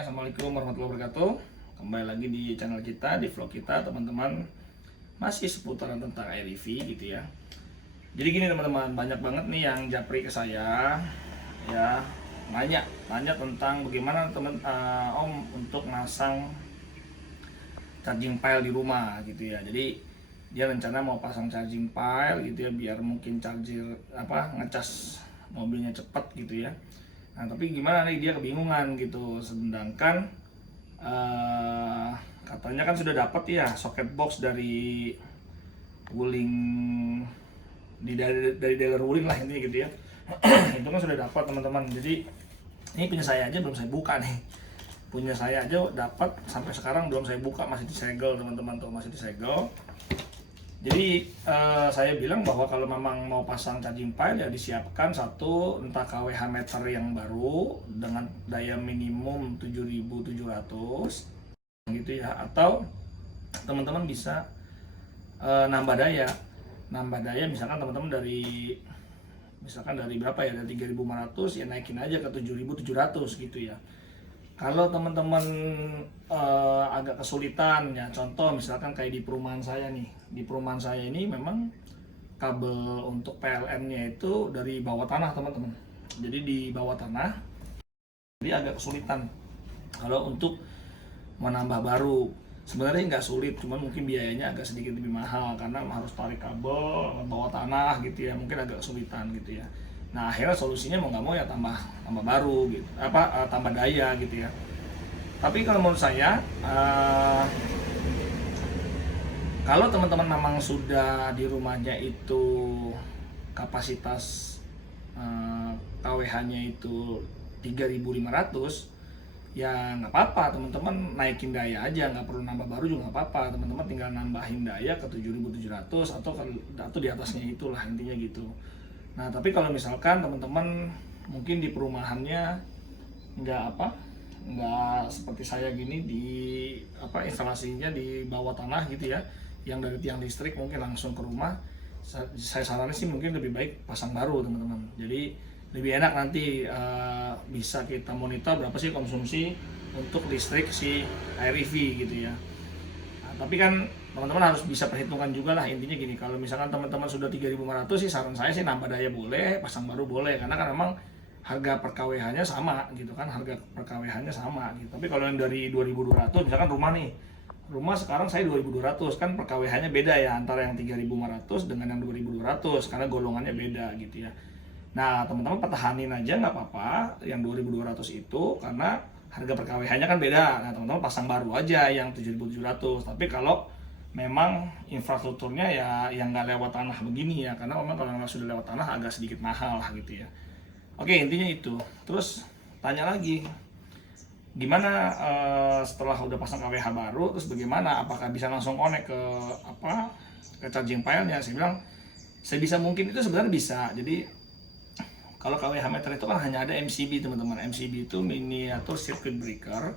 semuanya, assalamualaikum warahmatullahi wabarakatuh. Kembali lagi di channel kita, di vlog kita teman-teman. Masih seputaran tentang AirEV gitu ya. Jadi gini teman-teman, banyak banget nih yang japri ke saya ya, nanya tentang bagaimana Om untuk masang charging pile di rumah gitu ya. Jadi dia rencana mau pasang charging pile gitu ya, biar mungkin ngecas mobilnya cepat gitu ya. Nah tapi gimana nih, dia kebingungan gitu, sedangkan katanya kan sudah dapat ya socket box dari Wuling, dari dealer Wuling lah intinya gitu ya. Itu kan sudah dapat teman-teman. Jadi ini punya saya aja belum saya buka nih, punya saya aja dapat sampai sekarang belum saya buka, masih disegel teman-teman tuh, masih disegel. Jadi saya bilang bahwa kalau memang mau pasang charging pile ya disiapkan satu entah kWh meter yang baru dengan daya minimum 7.700 gitu ya, atau teman-teman bisa nambah daya misalkan teman-teman dari berapa ya, dari 3.500 ya naikin aja ke 7.700 gitu ya. Kalau teman-teman agak kesulitan ya, contoh misalkan kayak di perumahan saya nih, di perumahan saya ini memang kabel untuk PLN-nya itu dari bawah tanah teman-teman. Jadi di bawah tanah, jadi agak kesulitan kalau untuk menambah baru. Sebenarnya nggak sulit, cuman mungkin biayanya agak sedikit lebih mahal karena harus tarik kabel bawah tanah gitu ya, mungkin agak kesulitan gitu ya. Nah akhirnya solusinya mau nggak mau ya tambah baru gitu, tambah daya gitu ya. Tapi kalau menurut saya kalau teman-teman memang sudah di rumahnya itu kapasitas kWh-nya itu 3.500, ya nggak apa-apa teman-teman, naikin daya aja, nggak perlu nambah baru juga nggak apa-apa. Teman-teman tinggal nambahin daya ke 7.700 atau di atasnya itulah intinya gitu. Nah tapi kalau misalkan teman-teman mungkin di perumahannya nggak seperti saya gini, di instalasinya di bawah tanah gitu ya, yang dari tiang listrik mungkin langsung ke rumah, saya saranin sih mungkin lebih baik pasang baru teman-teman. Jadi lebih enak nanti bisa kita monitor berapa sih konsumsi untuk listrik si AirEV gitu ya. Nah, tapi kan teman-teman harus bisa perhitungan juga lah, intinya gini, kalau misalkan teman-teman sudah 3.500 sih saran saya sih nambah daya boleh, pasang baru boleh, karena kan memang harga per kWh-nya sama gitu kan, harga per kWh-nya sama gitu. Tapi kalau yang dari 2.200 misalkan rumah sekarang saya 2.200 kan, per kWh-nya beda ya antara yang 3.500 dengan yang 2.200 karena golongannya beda gitu ya. Nah teman-teman pertahanin aja nggak apa-apa yang 2.200 itu, karena harga per kWh-nya kan beda. Nah teman-teman pasang baru aja yang 7.700. Tapi kalau memang infrastrukturnya ya yang nggak lewat tanah begini ya, karena memang kalau sudah lewat tanah agak sedikit mahal lah gitu ya. Oke, intinya itu. Terus tanya lagi, gimana setelah udah pasang kWh baru, terus bagaimana, apakah bisa langsung connect ke charging pile-nya? Saya bilang sebisa mungkin itu sebenarnya bisa. Jadi kalau kWh meter itu kan hanya ada MCB teman-teman. MCB itu miniatur circuit breaker.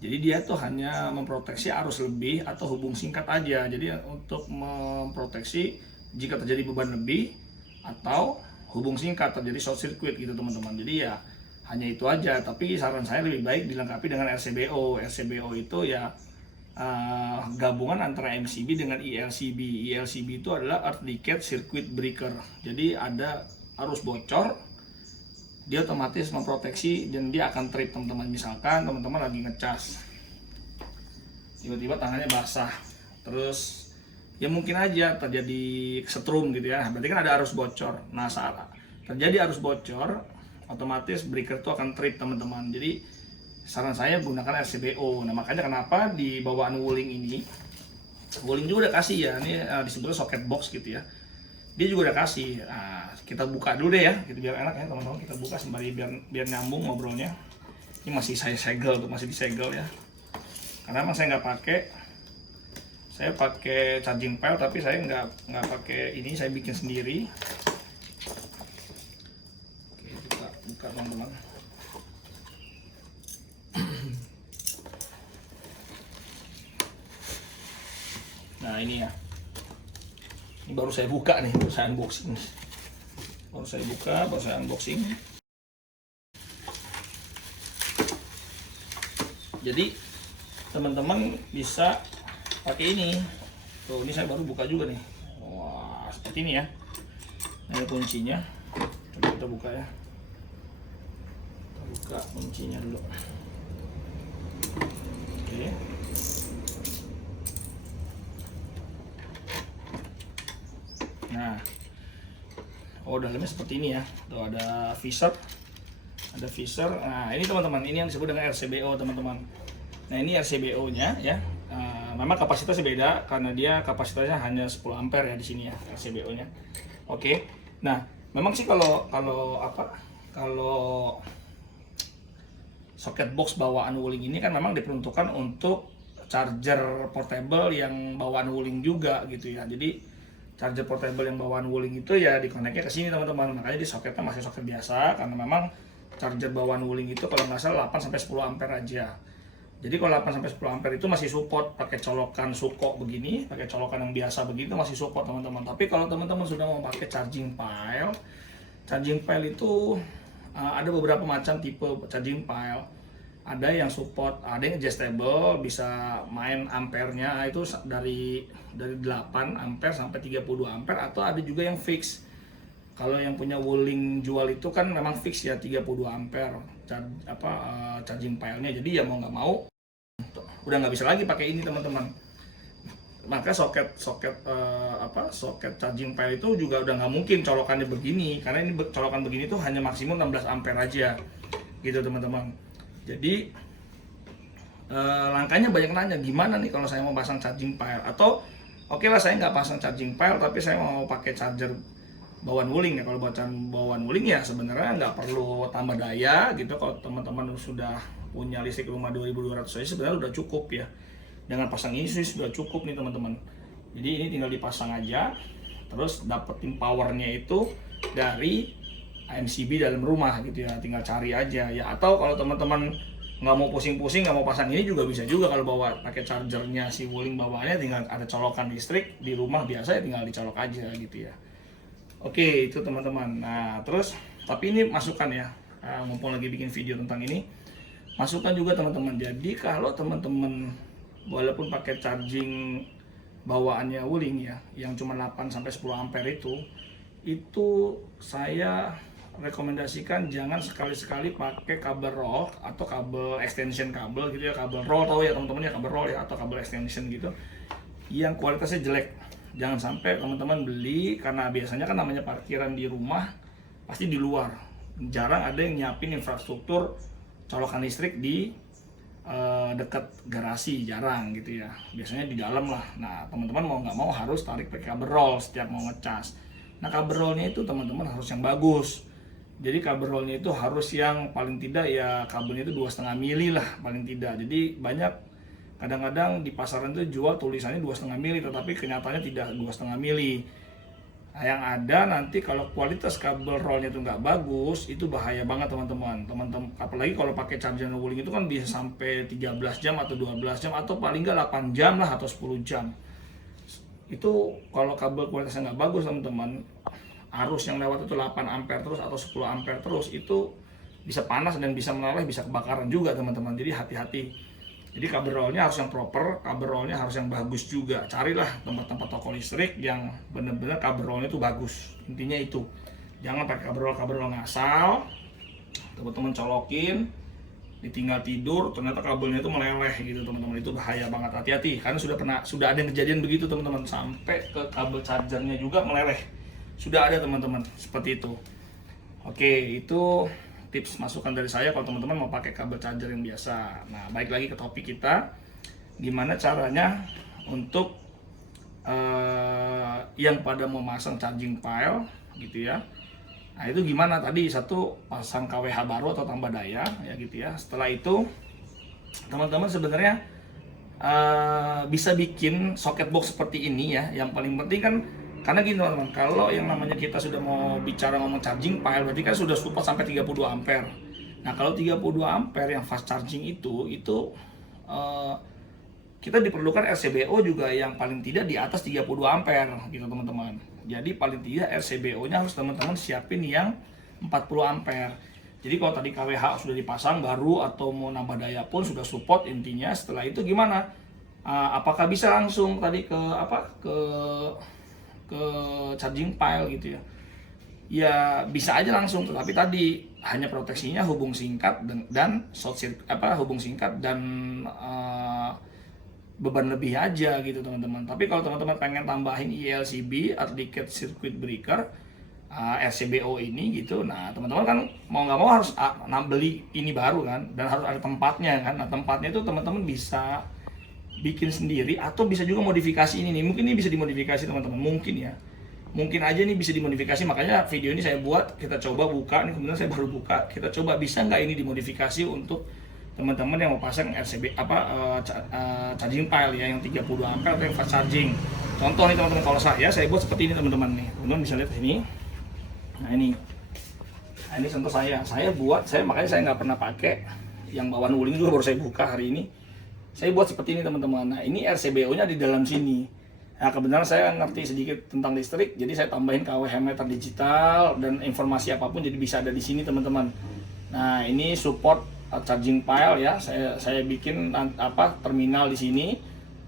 Jadi dia tuh hanya memproteksi arus lebih atau hubung singkat aja. Jadi untuk memproteksi jika terjadi beban lebih atau hubung singkat terjadi short circuit gitu teman-teman. Jadi ya hanya itu aja. Tapi saran saya lebih baik dilengkapi dengan RCBO. RCBO itu ya gabungan antara MCB dengan ELCB. ELCB itu adalah Earth Leakage Circuit Breaker. Jadi ada arus bocor, dia otomatis memproteksi dan dia akan trip teman-teman. Misalkan teman-teman lagi ngecas, tiba-tiba tangannya basah, terus ya mungkin aja terjadi kesetrum gitu ya, berarti kan ada arus bocor. Nah saat terjadi arus bocor, otomatis breaker itu akan trip teman-teman. Jadi saran saya gunakan RCBO. Nah makanya kenapa di bawaan Wuling ini, Wuling juga udah kasih ya, ini disebutnya socket box gitu ya, dia juga udah kasih. Nah, kita buka dulu deh ya, gitu biar enak ya teman-teman. Kita buka sembari biar nyambung ngobrolnya. Ini masih saya segel tuh, masih disegel ya. Karena emang saya nggak pakai, saya pakai charging pile tapi saya nggak pakai ini, saya bikin sendiri. Oke, kita buka teman-teman. Nah ini ya, ini baru saya buka nih, baru saya unboxing. Baru saya unboxing. Jadi teman-teman bisa pakai ini. Tuh, ini saya baru buka juga nih. Wah, seperti ini ya. Ini kuncinya. Coba kita buka ya. Kita buka kuncinya dulu. Oke. Nah, dalamnya seperti ini ya. Tuh ada visor. Ada visor. Nah, ini teman-teman, ini yang disebut dengan RCBO, teman-teman. Nah, ini RCBO-nya ya. Memang kapasitasnya beda karena dia kapasitasnya hanya 10 ampere ya di sini ya, RCBO-nya. Oke. Nah, memang sih kalau soket box bawaan Wuling ini kan memang diperuntukkan untuk charger portable yang bawaan Wuling juga gitu ya. Jadi charger portable yang bawaan Wuling itu ya dikoneknya ke sini teman-teman. Makanya di soketnya masih soket biasa karena memang charger bawaan Wuling itu kalau nggak salah 8 sampai 10 ampere aja. Jadi kalau 8 sampai 10 ampere itu masih support pakai colokan suko begini, pakai colokan yang biasa begitu masih support teman-teman. Tapi kalau teman-teman sudah mau pakai charging pile itu ada beberapa macam tipe charging pile. Ada yang support, ada yang adjustable, bisa main ampernya itu dari 8 ampere sampai 32 ampere, atau ada juga yang fix. Kalau yang punya Wuling jual itu kan memang fix ya 32 ampere charging pile-nya. Jadi ya mau nggak mau udah nggak bisa lagi pakai ini teman-teman. Maka soket charging pile itu juga udah nggak mungkin colokannya begini, karena ini colokan begini tuh hanya maksimum 16 ampere aja gitu teman-teman. Jadi langkahnya banyak nanya, gimana nih kalau saya mau pasang charging pile, atau oke lah saya nggak pasang charging pile tapi saya mau pakai charger bawaan Wuling ya. Kalau bawaan Wuling ya sebenarnya nggak perlu tambah daya gitu. Kalau teman-teman sudah punya listrik rumah 2200 aja sebenarnya udah cukup ya. Dengan pasang ini sih sudah cukup nih teman-teman. Jadi ini tinggal dipasang aja, terus dapetin powernya itu dari AMCB dalam rumah gitu ya. Tinggal cari aja ya. Atau kalau teman-teman nggak mau pusing-pusing, nggak mau pasang ini juga bisa juga. Kalau bawa pakai chargernya si Wuling bawaannya, tinggal ada colokan listrik di rumah biasa ya, tinggal dicolok aja gitu ya. Oke, itu teman-teman. Nah, terus tapi ini masukan ya. Mumpung lagi bikin video tentang ini, masukan juga teman-teman. Jadi kalau teman-teman walaupun pakai charging bawaannya Wuling ya, yang cuma 8 sampai 10 ampere itu saya rekomendasikan jangan sekali-sekali pakai kabel roll atau kabel extension kabel gitu ya. Kabel roll tahu ya teman-teman ya, kabel roll ya, atau kabel extension gitu yang kualitasnya jelek. Jangan sampai teman-teman beli, karena biasanya kan namanya parkiran di rumah pasti di luar. Jarang ada yang nyiapin infrastruktur colokan listrik di dekat garasi, jarang gitu ya. Biasanya di dalam lah. Nah, teman-teman mau nggak mau harus tarik pakai kabel roll setiap mau ngecas. Nah, kabel rollnya itu teman-teman harus yang bagus. Jadi kabel rollnya itu harus yang paling tidak ya kabelnya itu 2,5 mili lah paling tidak. Jadi banyak kadang-kadang di pasaran itu jual tulisannya 2,5 mili, tetapi kenyataannya tidak 2,5 mili. Nah, yang ada nanti kalau kualitas kabel rollnya itu nggak bagus, itu bahaya banget teman-teman. Apalagi kalau pakai charger Wuling itu kan bisa sampai 13 jam atau 12 jam atau paling nggak 8 jam lah atau 10 jam. Itu kalau kabel kualitasnya nggak bagus teman-teman, arus yang lewat itu 8 ampere terus atau 10 ampere terus, itu bisa panas dan bisa meleleh, bisa kebakaran juga teman-teman. Jadi hati-hati. Jadi kabel rollnya harus yang proper, kabel rollnya harus yang bagus juga. Carilah tempat-tempat toko listrik yang benar-benar kabel rollnya itu bagus. Intinya itu, jangan pakai kabel roll ngasal. Teman-teman colokin, ditinggal tidur, ternyata kabelnya itu meleleh gitu teman-teman. Itu bahaya banget, hati-hati. Karena sudah ada yang kejadian begitu teman-teman, sampai ke kabel chargernya juga meleleh. Sudah ada teman-teman seperti itu. Oke, itu tips masukan dari saya kalau teman-teman mau pakai kabel charger yang biasa. Nah, balik lagi ke topik kita, gimana caranya untuk yang pada mau masang charging pile gitu ya. Nah, itu gimana tadi, satu pasang KWH baru atau tambah daya ya gitu ya. Setelah itu teman-teman sebenarnya bisa bikin socket box seperti ini ya. Yang paling penting kan, karena gini teman-teman, kalau yang namanya kita sudah mau bicara ngomong charging pile, berarti kan sudah support sampai 32 ampere. Nah, kalau 32 ampere yang fast charging itu kita diperlukan RCBO juga yang paling tidak di atas 32 ampere gitu teman-teman. Jadi paling tidak RCBO-nya harus teman-teman siapin yang 40 ampere. Jadi kalau tadi KWH sudah dipasang baru atau mau nambah daya pun sudah support, intinya setelah itu gimana? Apakah bisa langsung tadi ke ke charging pile gitu ya? Ya bisa aja langsung, tapi tadi hanya proteksinya hubung singkat dan hubung singkat dan beban lebih aja gitu teman-teman. Tapi kalau teman-teman pengen tambahin ELCB, Early Circuit Breaker, RCBO ini gitu, nah teman-teman kan mau nggak mau harus beli ini baru kan, dan harus ada tempatnya kan. Nah tempatnya itu teman-teman bisa bikin sendiri atau bisa juga modifikasi ini nih. Mungkin ini bisa dimodifikasi teman-teman, mungkin aja nih bisa dimodifikasi. Makanya video ini saya buat, kita coba buka nih, kemudian saya baru buka, kita coba bisa nggak ini dimodifikasi untuk teman-teman yang mau pasang charging pile ya, yang 30 ampere atau yang fast charging. Contoh nih teman-teman, kalau saya buat seperti ini teman-teman nih, teman-teman bisa lihat sini. Nah ini contoh saya buat, makanya saya nggak pernah pakai yang bawaan wuling juga, baru saya buka hari ini. Saya buat seperti ini teman-teman. Nah ini RCBO-nya di dalam sini. Nah kebenaran saya ngerti sedikit tentang listrik, jadi saya tambahin KWH meter digital dan informasi apapun jadi bisa ada di sini teman-teman. Nah ini support charging pile ya. Saya bikin terminal di sini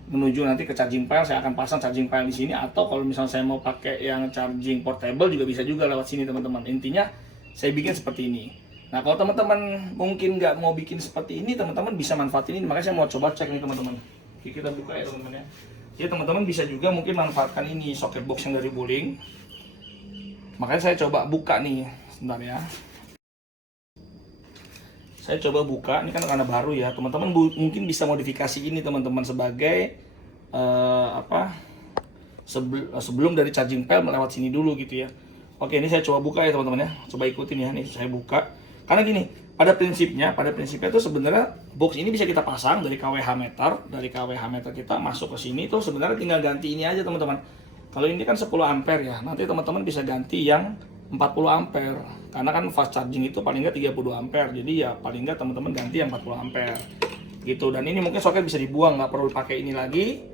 menuju nanti ke charging pile. Saya akan pasang charging pile di sini, atau kalau misalnya saya mau pakai yang charging portable juga bisa juga lewat sini teman-teman. Intinya saya bikin seperti ini. Nah kalau teman-teman mungkin nggak mau bikin seperti ini, teman-teman bisa manfaatin ini. Makanya saya mau coba cek nih teman-teman. Oke, kita buka ya teman-teman ya. Jadi teman-teman bisa juga mungkin manfaatkan ini socket box yang dari Wuling. Makanya saya coba buka nih, sebentar ya. Saya coba buka, ini kan karena baru ya, teman-teman mungkin bisa modifikasi ini teman-teman sebagai sebelum dari charging pile melewat sini dulu gitu ya. Oke, ini saya coba buka ya teman-teman ya, coba ikutin ya, nih saya buka. Karena gini, pada prinsipnya itu sebenarnya box ini bisa kita pasang dari KWH meter kita masuk ke sini, tuh sebenarnya tinggal ganti ini aja teman-teman. Kalau ini kan 10 ampere ya, nanti teman-teman bisa ganti yang 40 ampere, karena kan fast charging itu paling nggak 32 ampere, jadi ya paling nggak teman-teman ganti yang 40 ampere gitu. Dan ini mungkin soket bisa dibuang, nggak perlu pakai ini lagi,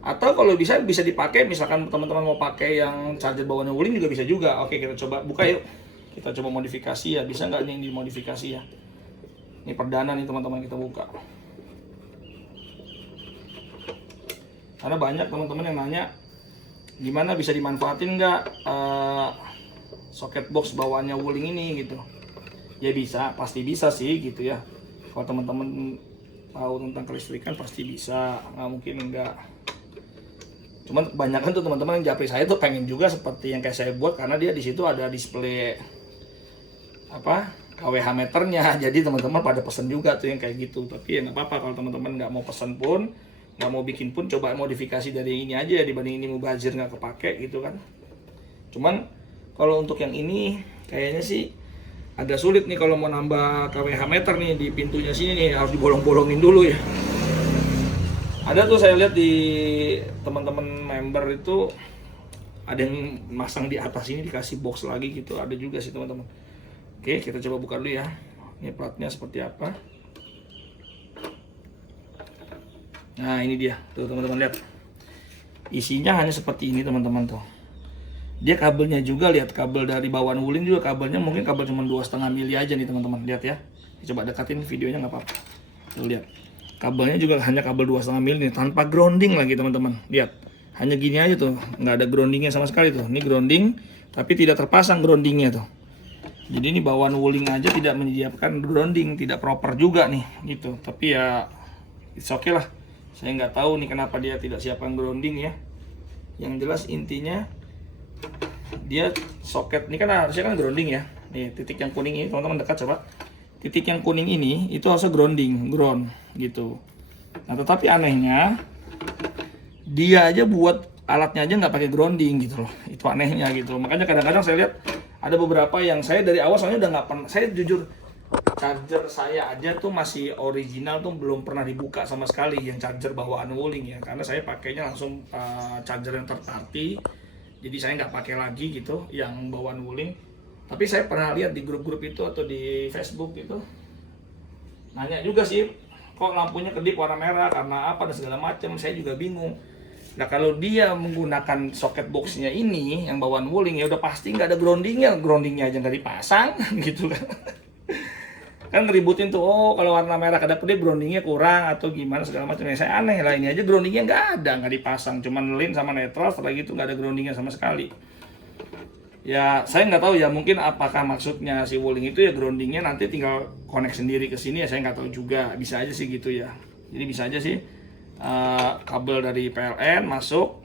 atau kalau bisa dipakai, misalkan teman-teman mau pakai yang charger bawaannya Wuling juga bisa juga. Oke, kita coba buka yuk, kita coba modifikasi ya, bisa nggak nih dimodifikasi ya. Ini perdana nih teman-teman, kita buka, karena banyak teman-teman yang nanya gimana bisa dimanfaatin nggak socket box bawaannya Wuling ini gitu. Ya bisa, pasti bisa sih gitu ya. Kalau teman-teman tahu tentang kelistrikan pasti bisa, nggak mungkin enggak. Cuman kebanyakan tuh teman-teman yang japri saya tuh pengen juga seperti yang kayak saya buat, karena dia di situ ada display KWH meternya. Jadi teman-teman pada pesen juga tuh yang kayak gitu. Tapi ya nggak apa-apa, kalau teman-teman nggak mau pesen pun, nggak mau bikin pun, coba modifikasi dari ini aja dibanding ini mubazir nggak kepake gitu kan. Cuman kalau untuk yang ini kayaknya sih agak sulit nih kalau mau nambah KWH meter nih di pintunya sini nih, harus dibolong-bolongin dulu ya. Ada tuh saya lihat di teman-teman member itu ada yang masang di atas ini dikasih box lagi gitu, ada juga sih teman-teman. Oke, kita coba buka dulu ya. Ini platnya seperti apa. Nah ini dia tuh teman-teman, lihat isinya hanya seperti ini teman-teman tuh. Dia kabelnya juga, lihat kabel dari bawaan Wuling juga, kabelnya mungkin kabel cuma 2,5 mili aja nih teman-teman, lihat ya. Coba dekatin videonya, nggak apa-apa. Tuh lihat, kabelnya juga hanya kabel 2,5 mili nih, tanpa grounding lagi teman-teman. Lihat, hanya gini aja tuh, nggak ada groundingnya sama sekali tuh. Ini grounding, tapi tidak terpasang groundingnya tuh. Jadi ini bawaan Wuling aja tidak menyediakan grounding, tidak proper juga nih gitu. Tapi ya it's okay lah. Saya nggak tahu nih kenapa dia tidak siapkan grounding ya. Yang jelas intinya dia soket ini kan harusnya kan grounding ya. Nih titik yang kuning ini teman-teman, dekat coba. Titik yang kuning ini itu harusnya ground gitu. Nah tetapi anehnya dia aja buat alatnya aja nggak pakai grounding gitu loh. Itu anehnya gitu. Makanya kadang-kadang saya lihat ada beberapa yang saya dari awal soalnya udah nggak pernah, saya jujur charger saya aja tuh masih original tuh belum pernah dibuka sama sekali yang charger bawaan Wuling ya, karena saya pakainya langsung charger yang third party. Jadi saya nggak pakai lagi gitu yang bawaan Wuling. Tapi saya pernah lihat di grup-grup itu atau di Facebook itu nanya juga sih, kok lampunya kedip warna merah karena apa dan segala macam. Saya juga bingung. Nah kalau dia menggunakan socket boxnya ini yang bawaan Wuling ya udah pasti nggak ada groundingnya aja nggak dipasang gitu kan. kan ngeributin tuh, oh kalau warna merah kedap-kedip groundingnya kurang atau gimana segala macam. Ya saya aneh lah, ini aja groundingnya nggak ada, nggak dipasang, cuman lin sama netral, setelah gitu nggak ada groundingnya sama sekali. Ya saya nggak tahu ya, mungkin apakah maksudnya si Wuling itu ya groundingnya nanti tinggal connect sendiri ke sini ya, saya nggak tahu juga, bisa aja sih gitu ya. Jadi bisa aja sih kabel dari PLN masuk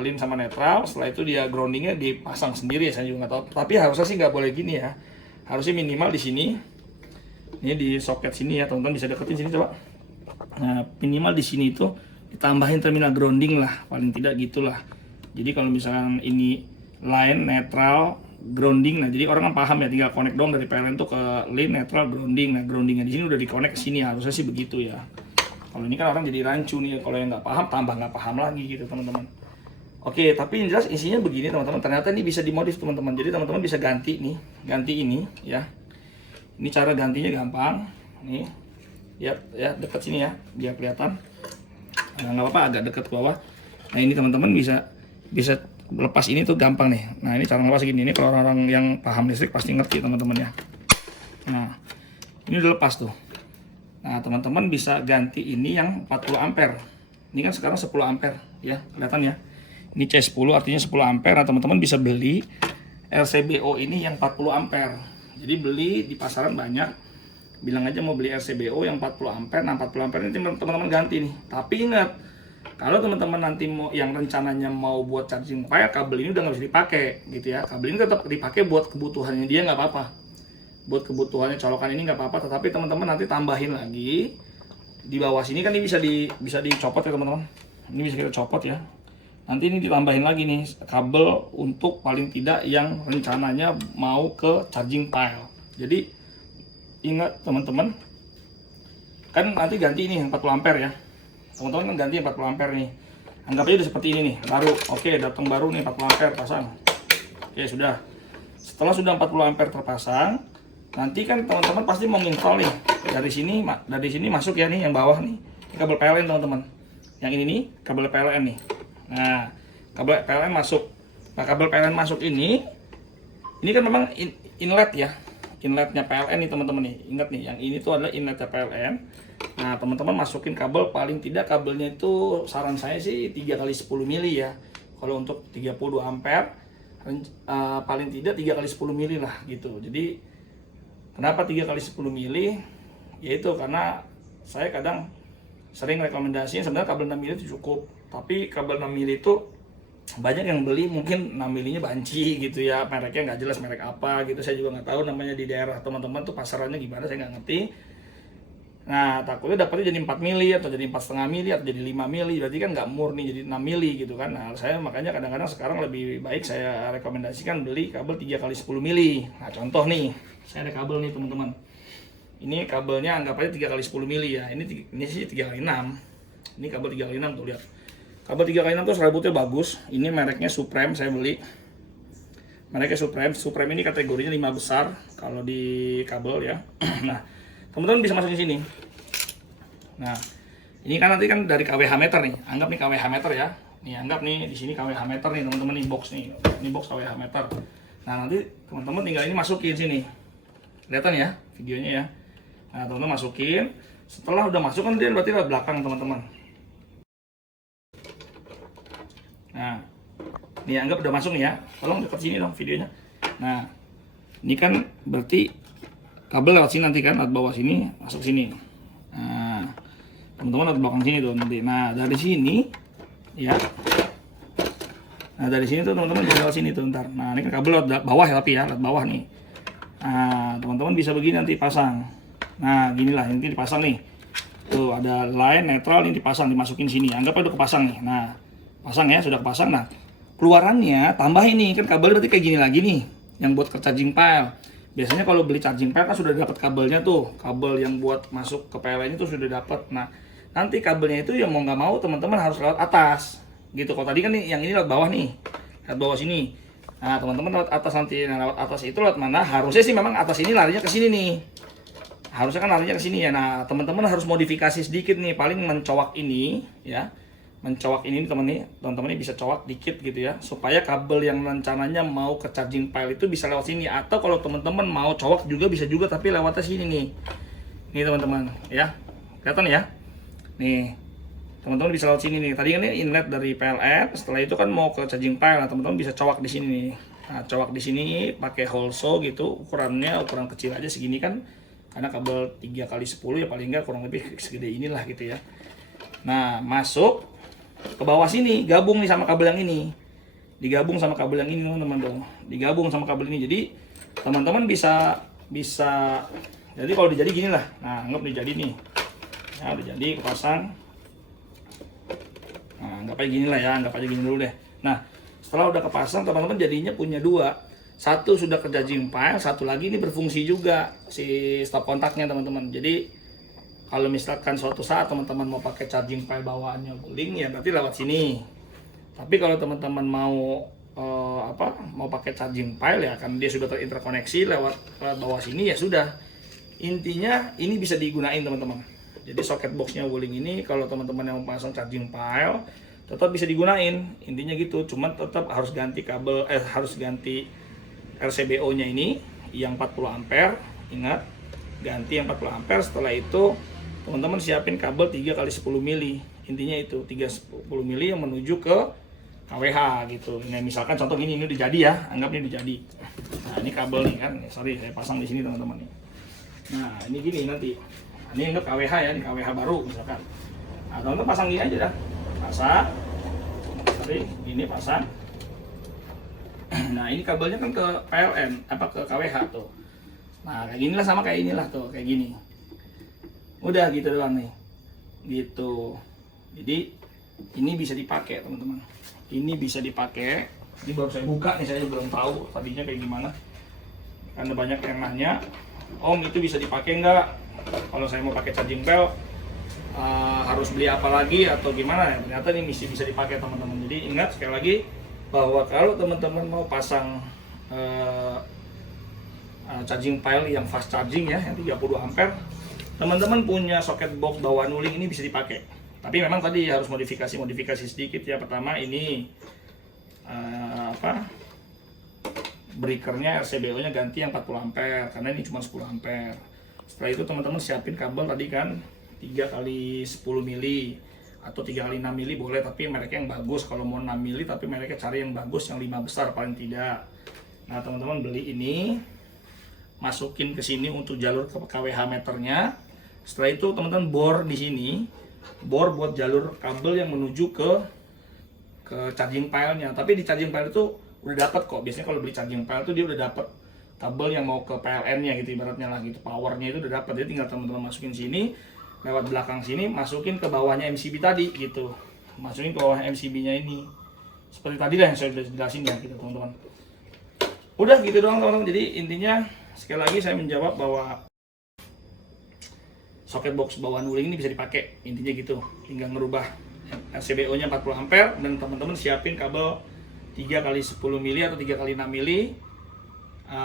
lin sama netral, setelah itu dia groundingnya dipasang sendiri ya, saya juga nggak tahu. Tapi harusnya sih nggak boleh gini ya, harusnya minimal di sini. Ini di soket sini ya, teman-teman bisa deketin sini coba. Nah, minimal di sini itu ditambahin terminal grounding lah, paling tidak gitulah. Jadi kalau misalkan ini line netral grounding, nah jadi orang kan paham ya, tinggal connect dong dari PLN tuh ke line netral grounding. Nah, groundingnya di sini udah di connect ke sini, harusnya sih begitu ya. Kalau ini kan orang jadi rancu nih, kalau yang nggak paham tambah nggak paham lagi gitu teman-teman. Oke, tapi yang jelas isinya begini teman-teman. Ternyata ini bisa dimodif teman-teman. Jadi teman-teman bisa ganti nih, ganti ini ya. Ini cara gantinya gampang. Nih, ya dekat sini ya, biar kelihatan. Nah, nggak apa-apa agak dekat ke bawah. Nah ini teman-teman bisa lepas ini tuh gampang nih. Nah ini cara lepas gini. Ini kalau orang-orang yang paham listrik pasti ngerti teman-teman ya. Nah ini udah lepas tuh. Nah teman-teman bisa ganti ini yang 40 ampere. Ini kan sekarang 10 ampere ya, kelihatan ya. Ini C10 artinya 10 ampere. Nah teman-teman bisa beli RCBO ini yang 40 ampere. Jadi beli di pasaran banyak, bilang aja mau beli RCBO yang 40 ampere. Nah 40 ampere ini teman-teman ganti nih. Tapi ingat, kalau teman-teman nanti mau yang rencananya mau buat charging file, kabel ini udah nggak bisa dipakai gitu ya. Kabel ini tetap dipakai buat kebutuhannya dia, nggak apa-apa. Buat kebutuhannya colokan ini nggak apa-apa. Tetapi teman-teman nanti tambahin lagi di bawah sini kan ini bisa dicopot ya teman-teman. Ini bisa kita copot ya. Nanti ini ditambahin lagi nih kabel untuk paling tidak yang rencananya mau ke charging pile. Jadi ingat teman-teman, kan nanti ganti ini 40 ampere ya. Teman-teman kan ganti 40 ampere nih. Anggap aja udah seperti ini nih, baru. Oke, datang baru nih 40 ampere pasang. Oke, sudah. Setelah sudah 40 ampere terpasang, nanti kan teman-teman pasti mau install nih. Dari sini masuk ya nih yang bawah nih. Ini kabel PLN teman-teman. Yang ini nih kabel PLN nih. Nah, kabel PLN masuk. Nah, kabel PLN masuk ini kan memang inlet ya. Inletnya PLN nih teman-teman nih. Ingat nih, yang ini tuh adalah inletnya PLN. Nah, teman-teman masukin kabel, paling tidak kabelnya itu saran saya sih 3 kali 10 mili ya. Kalau untuk 32 ampere paling tidak 3 kali 10 mili lah gitu. Jadi kenapa 3 kali 10 mili? Yaitu karena saya kadang sering rekomendasinya sebenarnya kabel 6 mili itu cukup. Tapi kabel 6 mili itu banyak yang beli mungkin 6 milinya banci gitu ya, mereknya nggak jelas merek apa gitu, saya juga nggak tahu namanya di daerah teman-teman tuh pasarannya gimana, saya nggak ngerti. Nah takutnya dapatnya jadi 4 mili atau jadi 4,5 mili atau jadi 5 mili, berarti kan nggak murni jadi 6 mili gitu kan. Nah saya makanya kadang-kadang sekarang lebih baik saya rekomendasikan beli kabel 3 kali 10 mili. Nah contoh nih, saya ada kabel nih teman-teman, ini kabelnya anggap aja 3 kali 10 mili ya, ini sih 3 kali 6, ini kabel 3 kali 6 tuh lihat. Kabel 3 kali 6 tuh serabutnya bagus. Ini mereknya Supreme, saya beli. Mereknya Supreme. Supreme ini kategorinya 5 besar kalau di kabel ya. Nah, teman-teman bisa masukin sini. Nah, ini kan nanti kan dari kWh meter nih. Anggap nih kWh meter ya. Nih, anggap nih di sini kWh meter nih, teman-teman, nih box nih. Ini box kWh meter. Nah, nanti teman-teman tinggal ini masukin sini. Kelihatan ya videonya ya. Nah, teman-teman masukin. Setelah udah masuk kan dia berarti ke belakang, teman-teman. Nah, ini anggap udah masuk nih ya. Tolong dekat sini dong videonya. Nah, ini kan berarti kabel lewat sini nanti kan, lewat bawah sini masuk sini. Nah, teman-teman lewat belakang sini tuh nanti. Nah, dari sini ya. Nah, dari sini tuh teman-teman bisa lewat sini tuh ntar. Nah, ini kan kabel lewat bawah ya, tapi ya lewat bawah nih. Nah, teman-teman bisa begini nanti pasang. Nah, ginilah nanti dipasang nih. Tuh ada line netral ini dipasang, dimasukin sini. Anggap udah kepasang nih. Nah, pasang ya, sudah kepasang. Nah, keluarannya tambah ini kan kabel berarti kayak gini lagi nih yang buat ke charging pile. Biasanya kalau beli charging pile kan sudah dapat kabelnya tuh, kabel yang buat masuk ke PLN itu sudah dapat. Nah, nanti kabelnya itu yang mau nggak mau teman-teman harus lewat atas gitu. Kalau tadi kan nih yang ini lewat bawah nih, lewat bawah sini. Nah, teman-teman lewat atas nanti. Nah, lewat atas itu lewat mana? Harusnya sih memang atas ini larinya ke sini nih. Harusnya kan larinya ke sini ya. Nah, teman-teman harus modifikasi sedikit nih, paling mencowok ini ya. mencowok ini teman-teman nih bisa cowok dikit gitu ya, supaya kabel yang rencananya mau ke charging pile itu bisa lewat sini, atau kalau teman-teman mau cowok juga bisa juga, tapi lewatnya sini nih. Nih teman-teman ya, kelihatan ya. Nih teman-teman bisa lewat sini nih. Tadi kan ini inlet dari PLN, setelah itu kan mau ke charging pile. Nah teman-teman bisa cowok di sini nih. Nah cowok di sini pakai holso gitu, ukurannya ukuran kecil aja segini kan, karena kabel 3x10 ya paling enggak kurang lebih segede inilah gitu ya. Nah masuk ke bawah sini, gabung nih sama kabel yang ini, digabung sama kabel yang ini teman-teman dong, digabung sama kabel ini. Jadi teman-teman bisa jadi kalau udah jadi gini lah. Nah anggap udah jadi nih, nah udah jadi kepasang. Nah anggap aja gini lah ya, anggap aja gini dulu deh. Nah setelah udah kepasang teman-teman jadinya punya dua, satu sudah ke charging pile, satu lagi ini berfungsi juga si stop kontaknya teman-teman. Jadi kalau misalkan suatu saat teman-teman mau pakai charging pile bawaannya Wuling ya berarti lewat sini. Tapi kalau teman-teman mau mau pakai charging pile ya kan dia sudah terinterkoneksi lewat bawah sini ya sudah. Intinya ini bisa digunain teman-teman. Jadi socket boxnya Wuling ini kalau teman-teman yang mau pasang charging pile tetap bisa digunain. Intinya gitu. Cuman tetap harus ganti kabel harus ganti RCBO-nya ini yang 40 ampere. Ingat, ganti yang 40 ampere. Setelah itu teman-teman siapin kabel 3x10 mili. Intinya itu 3x10 mili yang menuju ke KWH gitu. Nah, misalkan contoh gini, ini udah jadi ya, anggap ini udah jadi. Nah, ini kabel nih kan. Sorry, saya pasang di sini teman-teman nih. Nah, ini gini nanti. Nah, ini anggap KWH ya, ini KWH baru misalkan. Nah, teman-teman pasang gini aja dah. Pasang. Sorry, ini pasang. Nah, ini kabelnya kan ke PLN, ke KWH tuh. Nah, kayak ginilah sama kayak inilah tuh, kayak gini. Udah gitu doang nih, gitu. Jadi ini bisa dipakai teman-teman. Ini bisa dipakai. Ini baru saya buka nih, saya belum tahu tadinya kayak gimana. Karena banyak yang nanya, Om itu bisa dipakai nggak? Kalau saya mau pakai charging bell harus beli apa lagi atau gimana? Ternyata ini bisa dipakai teman-teman. Jadi ingat sekali lagi bahwa kalau teman-teman mau pasang charging pile yang fast charging ya, yang 30 ampere, teman-teman punya socket box bawaan Wuling ini bisa dipakai. Tapi memang tadi harus modifikasi sedikit ya. Pertama ini breakernya RCBO-nya ganti yang 40 ampere karena ini cuma 10 ampere. Setelah itu teman-teman siapin kabel tadi kan 3x10 mili atau 3x6 mili boleh, tapi mereknya yang bagus. Kalau mau 6 mili tapi mereknya cari yang bagus, yang 5 besar paling tidak. Nah teman-teman beli ini, masukin ke sini untuk jalur ke KWH meternya. Setelah itu teman-teman bor di sini, bor buat jalur kabel yang menuju ke charging pile-nya. Tapi di charging pile itu udah dapat kok. Biasanya kalau beli charging pile itu dia udah dapat kabel yang mau ke PLN-nya gitu ibaratnya lah gitu. Powernya itu udah dapat. Jadi tinggal teman-teman masukin sini, lewat belakang sini, masukin ke bawahnya MCB tadi gitu. Masukin ke bawah MCB-nya ini. Seperti tadi lah yang saya udah jelasin ya gitu teman-teman. Udah gitu doang teman-teman. Jadi intinya sekali lagi saya menjawab bahwa socket box bawaan Wuling ini bisa dipakai. Intinya gitu. Tinggal ngerubah RCBO-nya 40 ampere dan teman-teman siapin kabel 3x10 mili atau 3x6 mili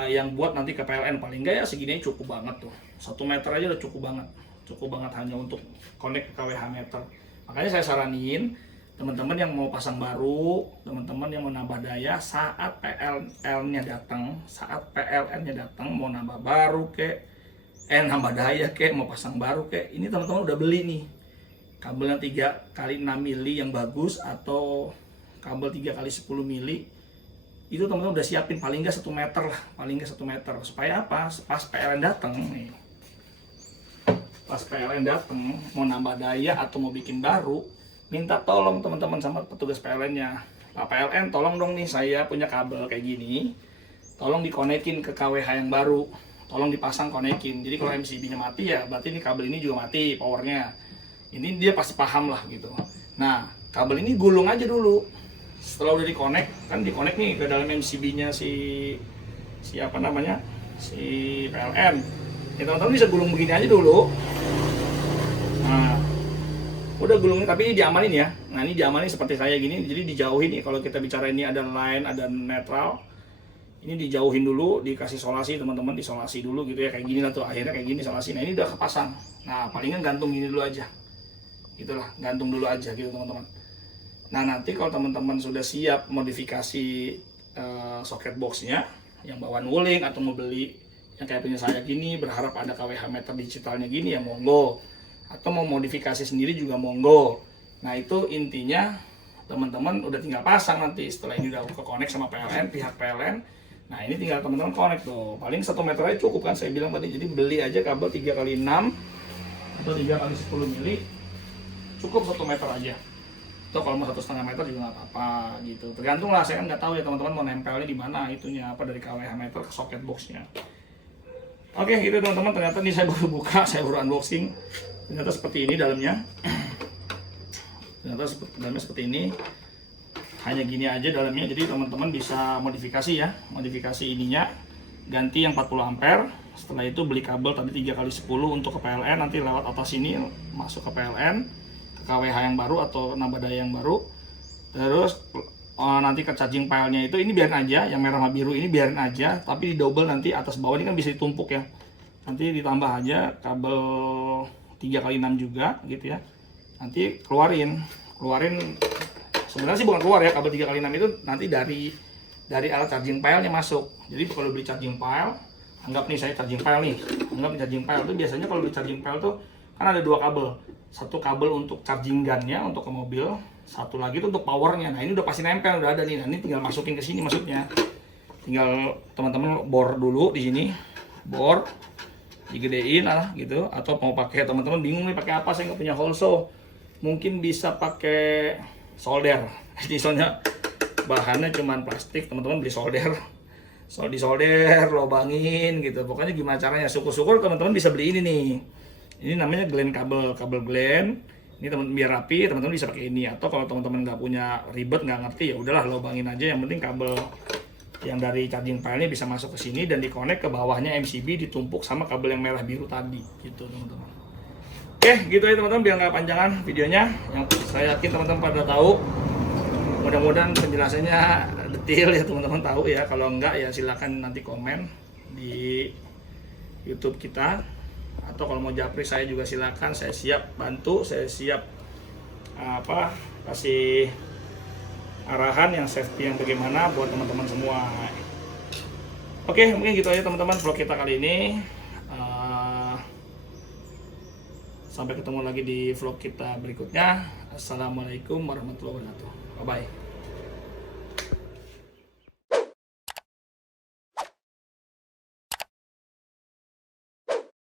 yang buat nanti ke PLN. Paling enggak ya segini cukup banget tuh. 1 meter aja udah cukup banget. Cukup banget hanya untuk connect ke KWH meter. Makanya saya saranin teman-teman yang mau pasang baru, teman-teman yang mau nambah daya saat PLN-nya datang, mau nambah baru nambah daya mau pasang baru ini teman-teman udah beli nih kabel yang 3x6 mili yang bagus atau kabel 3x10 mili itu teman-teman udah siapin paling nggak 1 meter lah, paling nggak 1 meter supaya apa? Pas PLN datang nih, pas PLN datang mau nambah daya atau mau bikin baru, minta tolong teman-teman sama petugas PLN-nya. Pak PLN tolong dong nih, saya punya kabel kayak gini, tolong dikonekin ke KWH yang baru, tolong dipasang konekin. Jadi kalau MCB-nya mati ya berarti ini kabel ini juga mati powernya. Ini dia pasti paham lah gitu. Nah kabel ini gulung aja dulu. Setelah udah dikonek, kan dikonek nih ke dalam MCB-nya si PLN. Ya teman-teman bisa gulung begini aja dulu. Nah udah gulungnya, tapi ini diamanin ya. Nah ini diamanin seperti saya gini, jadi dijauhin nih. Kalau kita bicara ini ada line, ada netral, ini dijauhin dulu, dikasih isolasi teman-teman, disolasi dulu gitu ya, kayak gini lah tuh, akhirnya kayak gini isolasi. Nah ini udah kepasang. Nah palingan gantung gini dulu aja, gitulah, gantung dulu aja gitu teman-teman. Nah nanti kalau teman-teman sudah siap modifikasi socket boxnya, yang bawaan wuling atau mau beli yang kayak punya saya gini, berharap ada KWH meter digitalnya gini ya monggo, atau mau modifikasi sendiri juga monggo. Nah itu intinya teman-teman udah tinggal pasang nanti setelah ini udah ke connect sama PLN, pihak PLN. Nah ini tinggal teman-teman connect tuh, paling 1 meter aja cukup kan saya bilang tadi. Jadi beli aja kabel 3x6 atau 3x10 mili, cukup 1 meter aja. Atau kalau mau 1,5 meter juga nggak apa-apa gitu. Tergantung lah, saya kan nggak tahu ya teman-teman mau nempelnya di mana itunya, apa dari KWH meter ke socket boxnya. Oke gitu teman-teman, ternyata ini saya baru buka, saya baru unboxing. Ternyata seperti ini dalamnya. Ternyata dalamnya seperti ini. Hanya gini aja dalamnya, jadi teman-teman bisa modifikasi ya. Modifikasi ininya, ganti yang 40 ampere. Setelah itu beli kabel tadi 3x10 untuk ke PLN, nanti lewat atas ini masuk ke PLN, ke KWH yang baru atau nambah daya yang baru. Terus nanti ke charging pile-nya itu, ini biarin aja, yang merah sama biru ini biarin aja, tapi di double nanti atas bawah ini kan bisa ditumpuk ya. Nanti ditambah aja kabel 3x6 juga gitu ya. Nanti keluarin sebenarnya sih bukan keluar ya, kabel 3x6 itu nanti dari alat charging pile-nya masuk. Jadi kalau beli charging pile, anggap nih saya charging pile nih. Anggap charging pile itu biasanya kalau beli charging pile tuh kan ada 2 kabel. Satu kabel untuk charging gun-nya untuk ke mobil, satu lagi itu untuk powernya. Nah ini udah pasti nempel, udah ada nih. Nah ini tinggal masukin ke sini maksudnya. Tinggal teman-teman bor dulu di sini, bor digedein lah gitu. Atau mau pakai, teman-teman bingung nih pakai apa, saya nggak punya hole saw, mungkin bisa pakai solder. Jadi soalnya bahannya cuman plastik, teman-teman beli solder, disolder, lobangin gitu. Pokoknya gimana caranya, syukur-syukur teman-teman bisa beli ini nih. Ini namanya Glen kabel Glen. Ini teman biar rapi, teman-teman bisa pakai ini. Atau kalau teman-teman nggak punya ribet, nggak ngerti, ya udahlah lobangin aja. Yang penting kabel yang dari charging pile-nya bisa masuk ke sini dan dikonek ke bawahnya MCB, ditumpuk sama kabel yang merah biru tadi, gitu teman-teman. Oke, gitu ya teman-teman, biar nggak panjangan videonya. Yang saya yakin teman-teman pada tahu. Mudah-mudahan penjelasannya detail ya teman-teman tahu ya. Kalau enggak ya silakan nanti komen di YouTube kita. Atau kalau mau japri saya juga silakan, saya siap bantu, saya siap kasih arahan yang safety yang bagaimana buat teman-teman semua. Oke, mungkin gitu aja teman-teman vlog kita kali ini. Sampai ketemu lagi di vlog kita berikutnya. Assalamualaikum warahmatullahi wabarakatuh. Bye bye.